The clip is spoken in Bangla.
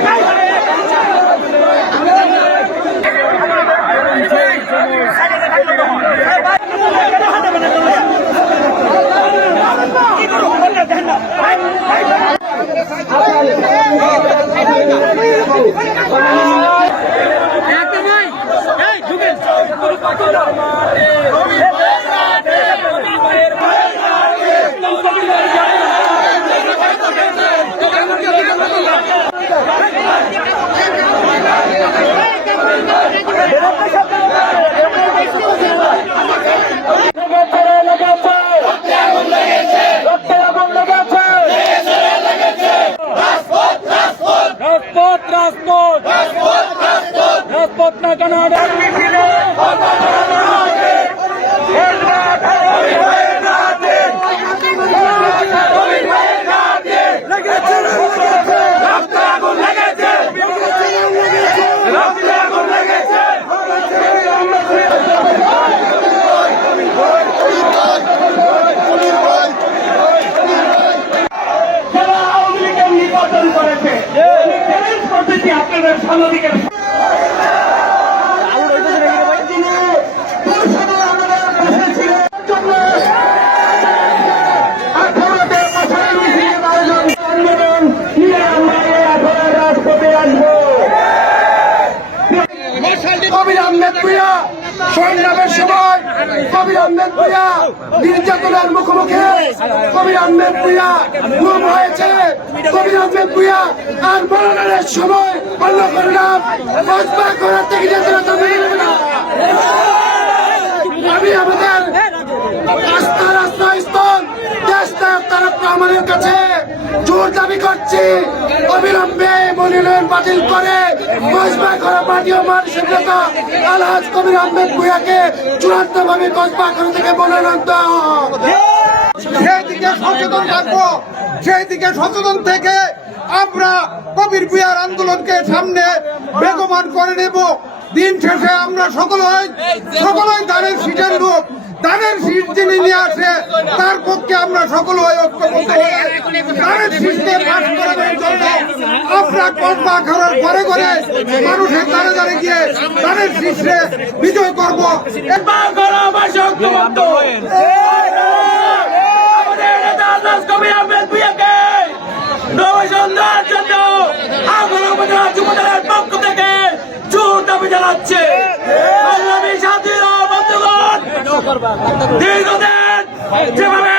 রাজপথ রাজপথ না কানাডা আপনাদের সাংবাদিকের কবির আহমেদ ভুইয়া সংগ্রামের সময় কবির আহমেদ ভুইয়া নির্যাতনের মুখোমুখি। কবির আহমেদ ভুইয়া গুম হয়েছে। কবির আহমেদ ভুইয়া আর মরণের সময় অন্য কোনো আমি আমাদের আস্থা রাস্তা স্থল দেশ তারক রহমানের কাছে জোর দাবি করছি। অবিলম্বে মনোনয়ন বাতিল করে কসবা করা পার্টি ও মানুষের নেতা আলহাজ কবির আহমেদ ভুইয়াকে চূড়ান্ত ভাবে কসবা করা থেকে মনোনয়ন দেওয়া সচেতন থাকব। সেই দিকে সচেতন থেকে আমরা কবির বিয়ার আন্দোলনকে সামনে বেগমান করে নেব। দিন শেষে আমরা সকলেই সকলেই ধানের সিটের লোক। ধানের সিট যিনি নিয়ে আসে, তার পক্ষে আমরা সকলে ঐক্যবদ্ধ হয়ে ধানের সিটকে পাশ করানোর জন্য আমরা কর্মা খাওয়ার ঘরে ঘরে মানুষের দ্বারে দ্বারে গিয়ে ধানের শীর্ষে বিজয় করব। পক্ষ থেকে জোর দাবি জানাচ্ছে আল্লামী সাথীরা বন্ধুগণ দীর্ঘদিন যেভাবে